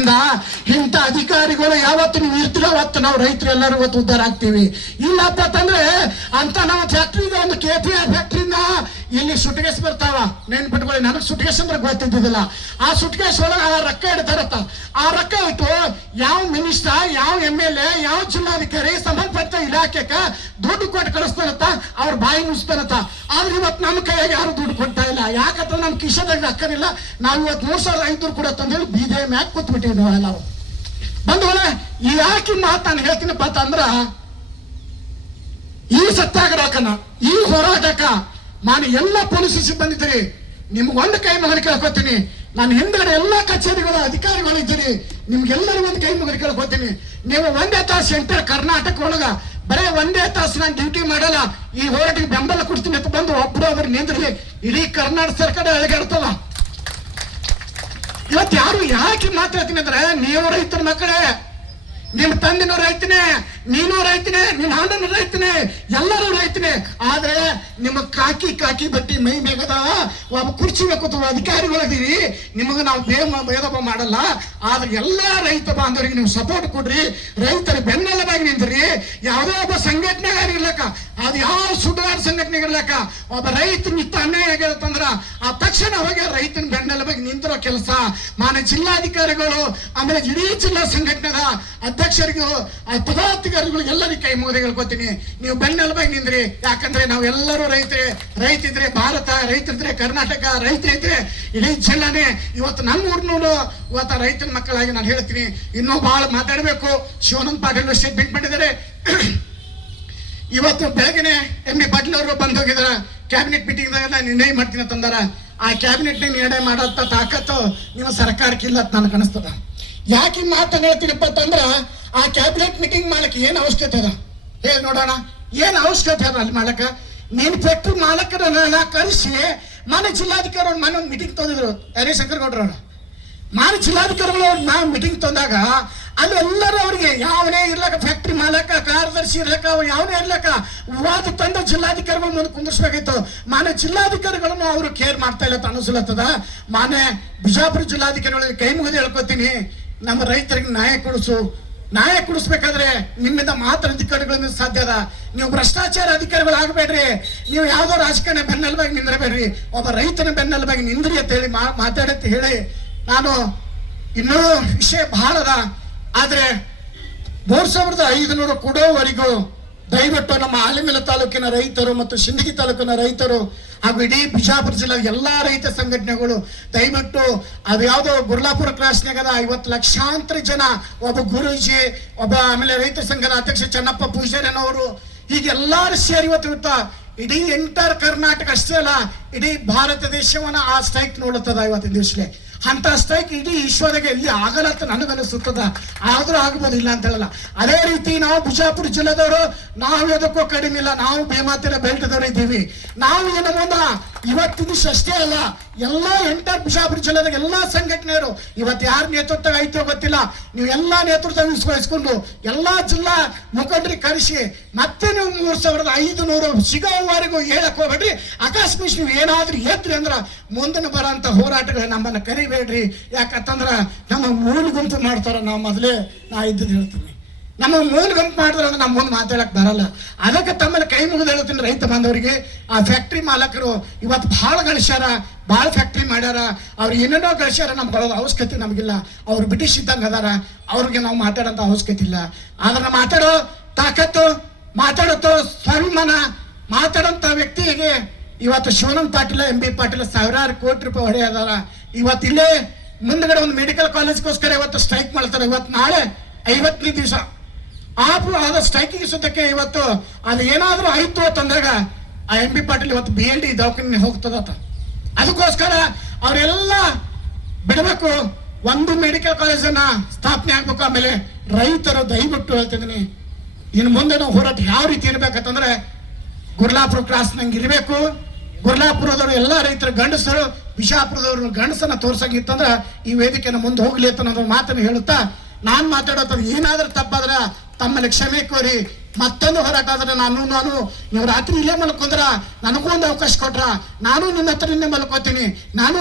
ಇರೋದ್ರಿಂದ ಇಂಥ ಅಧಿಕಾರಿಗಳು ಯಾವತ್ತು ನೀವು ಇರ್ತೀರೋ ಅವತ್ತು ನಾವು ರೈತರು ಎಲ್ಲರೂ ಇವತ್ತು ಉದ್ಧಾರ ಆಗ್ತೀವಿ. ಇಲ್ಲಪ್ಪ ಅಂತಂದ್ರೆ ಅಂತ ನಾವು ಫ್ಯಾಕ್ಟ್ರಿಗೆ ಒಂದು KPR ಫ್ಯಾಕ್ಟ್ರಿನ ಇಲ್ಲಿ ಸುಟ್ಕೇಸ್ ಬರ್ತಾವ, ನೆನ್ಪಿಟ್ಕೊಳ್ಳಿ. ನನಗೆ ಸುಟ್ಕೇಸ್ ಅಂದ್ರೆ ಗೊತ್ತಿದ್ದಿಲ್ಲ. ಆ ಸುಟ್ಕೇಸ್ ಒಳಗೆ ಆ ರೊಕ್ಕ ಇಡ್ತಾರತ್ತ. ಆ ರೊಕ್ಕ ಇಟ್ಟು ಯಾವ ಮಿನಿಸ್ಟರ್, ಯಾವ MLA, ಯಾವ ಜಿಲ್ಲಾಧಿಕಾರಿ ಸಂಬಂಧಪಟ್ಟ ಇಲಾಖೆಗೆ ದುಡ್ಡು ಕೊಟ್ಟು ಕಳಿಸ್ತಾರತ್ತ, ಅವ್ರ ಬಾಯಿ ಮುಗಿಸ್ತಾರತ್ತ. ಆದ್ರೆ ಇವತ್ತು ನಮ್ಮ ಕೈಯಾಗ ಯಾರು ದುಡ್ಡು ಕೊಡ್ತಾ ಇಲ್ಲ. ಯಾಕಂದ್ರೆ ನಮ್ಮ ಕಿಶದಾಗ ರೊಕ್ಕನಿಲ್ಲ. ನಾವು ಇವತ್ತು 3,500 ಕೂಡ ತಂದೇಳಿ ಬೀದೆ ಮ್ಯಾಗ ಕೂತ್ಬಿಟ್ಟಿವಿ ನಾವು. ಬಂಧುಗಳೇ, ಈ ಯಾಕೆ ಮಾತು ನಾನು ಹೇಳ್ತೀನಪ್ಪ ಅಂತಂದ್ರ, ಈ ಸತ್ಯಾಗ್ರಹಕನ, ಈ ಹೋರಾಟಕ್ಕ ನಾನು ಎಲ್ಲ ಪೊಲೀಸ್ ಸಿಬ್ಬಂದಿದ್ದೀರಿ, ನಿಮ್ಗೊಂದು ಕೈ ಮುಗಿದು ಕೇಳ್ಕೊತೀನಿ. ನಾನು ಹಿಂದ್ಗಡೆ ಎಲ್ಲ ಕಚೇರಿಗಳ ಅಧಿಕಾರಿಗಳು ಇದ್ದೀರಿ, ನಿಮ್ಗೆಲ್ಲರೂ ಒಂದು ಕೈ ಮುಗಿದು ಕೇಳ್ಕೊತೀನಿ. ನೀವು ಒಂದೇ ತಾಸು ಎಂಟರ್ ಕರ್ನಾಟಕ ಒಳಗ ಬರೇ ಒಂದೇ ತಾಸು ನಾನು ಡ್ಯೂಟಿ ಮಾಡಲ್ಲ, ಈ ಹೋರಾಟಕ್ಕೆ ಬೆಂಬಲ ಕೊಡ್ತೀನಿ ಅಂತ ಬಂದು ಒಬ್ರು ನಿಂದ್ರಿ, ಇಡೀ ಕರ್ನಾಟಕ ಸರ್ಕಾರ ಎಳಗಾಡ್ತಲ್ಲ. ಇವತ್ತು ಯಾರು ಯಾಕೆ ಮಾತಾಡ್ತೀನಿ ಅಂದ್ರೆ, ನೀವು ರೈತರ ಮಕ್ಕಳೇ, ನಿಮ್ ತಂದಿನೂ ರೈತನೇ, ನೀನು ರೈತನೇ, ನಿನ್ನ ಅಣ್ಣನ ರೈತನೇ, ಎಲ್ಲರೂ ರೈತನೇ. ಆದ್ರೆ ನಿಮ್ಮ ಕಾಕಿ ಬಟ್ಟಿ ಮೈ ಮೇಗದ ಒಬ್ಬ ಕುರ್ಚಿ ಕೂತು ಅಧಿಕಾರಿಗಳಿದ್ದೀರಿ, ನಿಮಗೆ ನಾವು ಭೇದ ಮಾಡಲ್ಲ. ಆದ್ರೆ ಎಲ್ಲಾ ರೈತ ಬಾಂಧವರಿಗೆ ನೀವು ಸಪೋರ್ಟ್ ಕೊಡ್ರಿ, ರೈತರ ಬೆನ್ನೆಲುಬಾಗಿ ನಿಂತ್ರಿ. ಯಾವುದೋ ಒಬ್ಬ ಸಂಘಟನೆ ಇರ್ಲಕ್ಕ, ಅದು ಯಾವ ಸುಡುಗಾರ ಸಂಘಟನೆ ಇರ್ಲಕ್ಕ, ಒಬ್ಬ ರೈತ ನಿತ್ತ ಅನ್ಯಾಯ ಆಗಿರತ್ತಂದ್ರ ಆ ತಕ್ಷಣ ಹೋಗಿ ರೈತನ ಬೆನ್ನೆಲುಬಾಗಿ ನಿಂತಿರೋ ಕೆಲಸ ಮಾನ್ಯ ಜಿಲ್ಲಾಧಿಕಾರಿಗಳು, ಆಮೇಲೆ ಇಡೀ ಜಿಲ್ಲಾ ಸಂಘಟನೆದ ಅಧ್ಯಕ್ಷರಿಗೂ ಪದಾಧಿಕಾರಿಗಳು ಎಲ್ಲರಿಗೂ ಕೈ ಮುಗಿದು ಹೇಳ್ಕೊತೀನಿ, ನೀವು ಬೆನ್ನೆಲುಬಾಗಿ ನಿಂದ್ರಿ. ಯಾಕಂದ್ರೆ ನಾವು ಎಲ್ಲರೂ ರೈತಿದ್ರೆ ಭಾರತ, ರೈತರಿದ್ರೆ ಕರ್ನಾಟಕ, ರೈತರಿದ್ರೆ ಇಡೀ ಜಿಲ್ಲಾನೇ. ಇವತ್ತು ನಮ್ಮ ಊರ್ನೂರು ಇವತ್ತು ರೈತನ ಮಕ್ಕಳಾಗಿ ನಾನು ಹೇಳ್ತೀನಿ. ಇನ್ನೂ ಬಹಳ ಮಾತಾಡಬೇಕು. ಶಿವಾನಂದ ಪಾಟೀಲ್ ಸ್ಟೇಟ್ಮೆಂಟ್ ಮಾಡಿದ್ದಾರೆ. ಇವತ್ತು ಬೆಳಗ್ಗೆ MB ಪಾಟೀಲ್ ಅವರು ಬಂದು ಹೋಗಿದಾರ, ಕ್ಯಾಬಿನೆಟ್ ಮೀಟಿಂಗ್ ದಾಗ ನಿರ್ಣಯ ಮಾಡ್ತೀನಿ ಅಂತಂದಾರ. ಆ ಕ್ಯಾಬಿನೆಟ್ ನಿರ್ಣಯ ಮಾಡತ್ತ ತಾಕತ್ತು ನಿಮ್ಮ ಸರ್ಕಾರಕ್ಕೆ ಇಲ್ಲ ಅಂತ ನನಗೆ ಅನಿಸ್ತದ. ಯಾಕೆ ಮಾತನ್ನ ಹೇಳ್ತೀನಪ್ಪ ಅಂತಂದ್ರ, ಆ ಕ್ಯಾಬಿನೆಟ್ ಮೀಟಿಂಗ್ ಮಾಡಕ್ಕೆ ಏನ್ ಅವಶ್ಯಕತೆ ಅದ ಹೇಳಿ ನೋಡೋಣ. ಏನ್ ಅವಶ್ಯಕತೆ ಅದ ಅಲ್ಲಿ ಮಾಡಕ? ನೀನ್ ಫ್ಯಾಕ್ಟ್ರಿ ಮಾಲಕರನ್ನ ಕರೆಸಿ ಮಾನ್ಯ ಜಿಲ್ಲಾಧಿಕಾರಿ ಮನೆ ಒಂದು ಮೀಟಿಂಗ್ ತಂದಿದ್ರು, ಯಾರೇ ಶಂಕರಗೌಡ್ರವ್ರ. ಮಾನ್ಯ ಜಿಲ್ಲಾಧಿಕಾರಿಗಳು ನಾವು ಮೀಟಿಂಗ್ ತಂದಾಗ ಅಲ್ಲಿ ಎಲ್ಲರೂ ಅವ್ರಿಗೆ ಯಾವನೇ ಇರ್ಲಕ್ಕ, ಫ್ಯಾಕ್ಟ್ರಿ ಮಾಲಕ, ಕಾರ್ಯದರ್ಶಿ ಇರ್ಲಕ್ಕ, ಯಾವನೇ ಇರ್ಲಕ್ಕ, ವಾದ ತಂದ ಜಿಲ್ಲಾಧಿಕಾರಿಗಳು ಮುಂದೆ ಕುಂದಿರ್ಸ್ಬೇಕಾಗಿತ್ತು. ಮಾನ್ಯ ಜಿಲ್ಲಾಧಿಕಾರಿಗಳನ್ನು ಅವರು ಕೇರ್ ಮಾಡ್ತಾ ಇಲ್ಲ ಅಂತ ಅನಿಸ್ಲತ್ತದ. ಮಾನ್ಯ ಬಿಜಾಪುರ ಜಿಲ್ಲಾಧಿಕಾರಿಗಳಿಗೆ ಕೈ ಮುಗಿದು ಹೇಳ್ಕೊತೀನಿ, ನಮ್ಮ ರೈತರಿಗೆ ನ್ಯಾಯ ಕೊಡಿಸ್ಬೇಕಾದ್ರೆ ನಿಮ್ಮಿಂದ ಮಾತ್ರ ಅಧಿಕಾರಿಗಳಿಂದ ಸಾಧ್ಯ ಅದ. ನೀವು ಭ್ರಷ್ಟಾಚಾರ ಅಧಿಕಾರಿಗಳು ಆಗಬೇಡ್ರಿ, ನೀವು ಯಾವ್ದೋ ರಾಜಕಾರಣ ಬೆನ್ನೆಲುಬಾಗಿ ನಿಂದ್ರಬೇಡ್ರಿ, ಒಬ್ಬ ರೈತನ ಬೆನ್ನೆಲುಬಾಗಿ ನಿಂದ್ರಿ ಅಂತ ಹೇಳಿ ಮಾತಾಡತ್ತೆ ಹೇಳಿ. ನಾನು ಇನ್ನೂ ವಿಷಯ ಬಹಳ ಅದ, ಆದ್ರೆ 3,500 ಕೊಡೋವರೆಗೂ ದಯವಿಟ್ಟು ನಮ್ಮ ಆಲಿಮೆಲ ತಾಲೂಕಿನ ರೈತರು ಮತ್ತು ಸಿಂದಗಿ ತಾಲೂಕಿನ ರೈತರು ಹಾಗೂ ಇಡೀ ಬಿಜಾಪುರ ಜಿಲ್ಲೆ ಎಲ್ಲಾ ರೈತ ಸಂಘಟನೆಗಳು ದಯವಿಟ್ಟು ಅದು ಯಾವ್ದೋ ಗುರ್ಲಾಪುರ ಕ್ರಾಸ್ನಾಗದ 50 ಲಕ್ಷಾಂತರ ಜನ, ಒಬ್ಬ ಗುರೂಜಿ, ಒಬ್ಬ ಆಮೇಲೆ ರೈತ ಸಂಘದ ಅಧ್ಯಕ್ಷ ಚನ್ನಪ್ಪ ಪೂಜಾರಿನವರು, ಹೀಗೆಲ್ಲಾರು ಸೇರಿ ಇವತ್ತು ಇಡೀ ಎಂಟರ್ ಕರ್ನಾಟಕ ಅಷ್ಟೇ ಅಲ್ಲ, ಇಡೀ ಭಾರತ ದೇಶವನ್ನ ಆ ಸ್ಟ್ರೈಕ್ ನೋಡುತ್ತದ ಇವತ್ತಿನ ದಿವಸಕ್ಕೆ. ಅಂತ ಸ್ಟ್ರೈಕ್ ಇಡೀ ವಿಶ್ವದಾಗ ಎಲ್ಲಿ ಆಗಲ್ಲ ಅಂತ ನನಗನಿಸುತ್ತದ. ಆದ್ರೂ ಆಗ್ಬೋದು, ಇಲ್ಲ ಅಂತ ಹೇಳಲ್ಲ. ಅದೇ ರೀತಿ ನಾವು ಬಿಜಾಪುರ ಜಿಲ್ಲೆದವರು ನಾವು ಎದಕ್ಕೂ ಕಡಿಮೆ ಇಲ್ಲ, ನಾವು ಬೇಮಾತಿನ ಬೆಲ್ಟದವರು ಇದ್ದೀವಿ. ನಾವು ಏನು ಮುಂದ ಇವತ್ತಿನ ದಿವಸ ಅಷ್ಟೇ ಅಲ್ಲ, ಎಲ್ಲಾ ಎಂಟರ್ ಬಿಜಾಪುರ ಜಿಲ್ಲೆದಾಗ ಎಲ್ಲಾ ಸಂಘಟನೆಯರು ಇವತ್ತು ಯಾರ ನೇತೃತ್ವ ಐತೋ ಗೊತ್ತಿಲ್ಲ, ನೀವು ಎಲ್ಲಾ ನೇತೃತ್ವ ವಹಿಸ್ಕೊಂಡು ಎಲ್ಲಾ ಜಿಲ್ಲಾ ಮುಖಂಡರಿಗೆ ಕರೆಸಿ ಮತ್ತೆ ನೀವು 3,500 ಸಿಗೋವರೆಗೂ ಹೇಳಕ್ ಹೋಗ್ಬೇಡ್ರಿ. ಅಕಸ್ಮಾತ್ ನೀವು ಏನಾದ್ರೂ ಏತ್ರಿ ಅಂದ್ರ ಮುಂದಿನ ಬರೋಂತ ಹೋರಾಟಗಳು ನಮ್ಮನ್ನ ಕರಿಬೇಡ್ರಿ. ಯಾಕಂತಂದ್ರ ನಮ್ಮ ಮೂಲ ಗುಂಪು ಮಾಡ್ತಾರ. ನಾವು ಮೊದಲೇ ಇದ್ದದ್ದು ಹೇಳ್ತೀನಿ, ನಮ್ಮ ಮೂಲ ಗುಂಪು ಮಾಡಿದ್ರೆ ಅಂದ್ರೆ ನಮ್ಮ ಮುಂದೆ ಮಾತಾಡಕ್ ಬರಲ್ಲ. ಅದಕ್ಕೆ ತಮ್ಮಲ್ಲಿ ಕೈ ಮುಗಿದು ಹೇಳ್ತೀನಿ ರೈತ ಬಾಂಧವರಿಗೆ. ಆ ಫ್ಯಾಕ್ಟ್ರಿ ಮಾಲಕರು ಇವತ್ತು ಬಹಳ ಗಳಿಸ್ಯಾರ, ಬಹಳ ಫ್ಯಾಕ್ಟ್ರಿ ಮಾಡ್ಯಾರ, ಅವ್ರು ಏನೇನೋ ಗಳಿಸ್ಯಾರ. ನಮ್ಗೆ ಬರೋದು ಅವಶ್ಯಕತೆ ನಮಗಿಲ್ಲ. ಅವ್ರು ಬ್ರಿಟಿಷ್ ಇದ್ದಂಗೆ ಅದಾರ, ಅವ್ರಿಗೆ ನಾವು ಮಾತಾಡೋಂಥ ಅವಶ್ಯಕತೆ ಇಲ್ಲ. ಆದ್ರೆ ಮಾತಾಡೋ ತಾಕತ್ತು, ಮಾತಾಡೋ ಸ್ವಾಭಿಮಾನ, ಮಾತಾಡೋಂಥ ವ್ಯಕ್ತಿಗೆ ಇವತ್ತು ಶಿವಾನಂದ ಪಾಟೀಲ್, MB ಪಾಟೀಲ್ ಸಾವಿರಾರು ಕೋಟಿ ರೂಪಾಯಿ ಹೊಡೆಯದಾರ. ಇವತ್ತು ಇಲ್ಲೇ ಮುಂದ್ಗಡೆ ಒಂದು ಮೆಡಿಕಲ್ ಕಾಲೇಜ್ಗೋಸ್ಕರ ಇವತ್ತು ಸ್ಟ್ರೈಕ್ ಮಾಡ್ತಾರೆ. ಇವತ್ತು ನಾಳೆ 50ನೇ ದಿವಸ ಆದ ಸ್ಟ್ರೈಕಿಂಗ್ ಸುತ್ತಕ್ಕೆ ಇವತ್ತು ಅದು ಏನಾದ್ರೂ ಆಯ್ತು ಅಂತಂದಾಗ ಆ MB ಪಾಟೀಲ್ ಇವತ್ತು BLD ದವಾಖಾನೆ ಹೋಗ್ತದತ್ತ. ಅದಕ್ಕೋಸ್ಕರ ಅವರೆಲ್ಲ ಬಿಡಬೇಕು, ಒಂದು ಮೆಡಿಕಲ್ ಕಾಲೇಜನ್ನ ಸ್ಥಾಪನೆ ಆಗ್ಬೇಕು. ಆಮೇಲೆ ರೈತರು ದಯವಿಟ್ಟು ಹೇಳ್ತಿದ್ದೀನಿ, ಇನ್ನು ಮುಂದೆ ನಾವು ಹೋರಾಟ ಯಾವ ರೀತಿ ಇರ್ಬೇಕಂತಂದ್ರೆ ಗುರ್ಲಾಪುರ ಕ್ರಾಸ್ ನಂಗೆ ಇರಬೇಕು. ಗುರ್ಲಾಪುರದವರು ಎಲ್ಲ ರೈತರ ಗಂಡಸರು, ಬಿಜಾಪುರದವ್ರ ಗಂಡಸನ್ನ ತೋರ್ಸಂಗಿತ್ತಂದ್ರ ಈ ವೇದಿಕೆನ ಮುಂದೆ ಹೋಗ್ಲಿ ಅಂತ ಅನ್ನೋದು ಮಾತನ್ನು ಹೇಳುತ್ತಾ ನಾನ್ ಮಾತಾಡೋದು ಏನಾದ್ರೂ ತಪ್ಪಾದ್ರ ತಮ್ಮಲ್ಲಿ ಕ್ಷಮೆ ಕೋರಿ ಮತ್ತೊಂದು ಹೋರಾಟ ಆದ್ರೆ ನಾನು ನೀವು ರಾತ್ರಿ ಇಲ್ಲೇ ಮಲ್ಕೊಂಡ್ರ ನನಗೂ ಒಂದು ಅವಕಾಶ ಕೊಟ್ರ ನಾನು ನಿನ್ನ ಹತ್ರ ಮಲ್ಕೋತೀನಿ. ನಾನು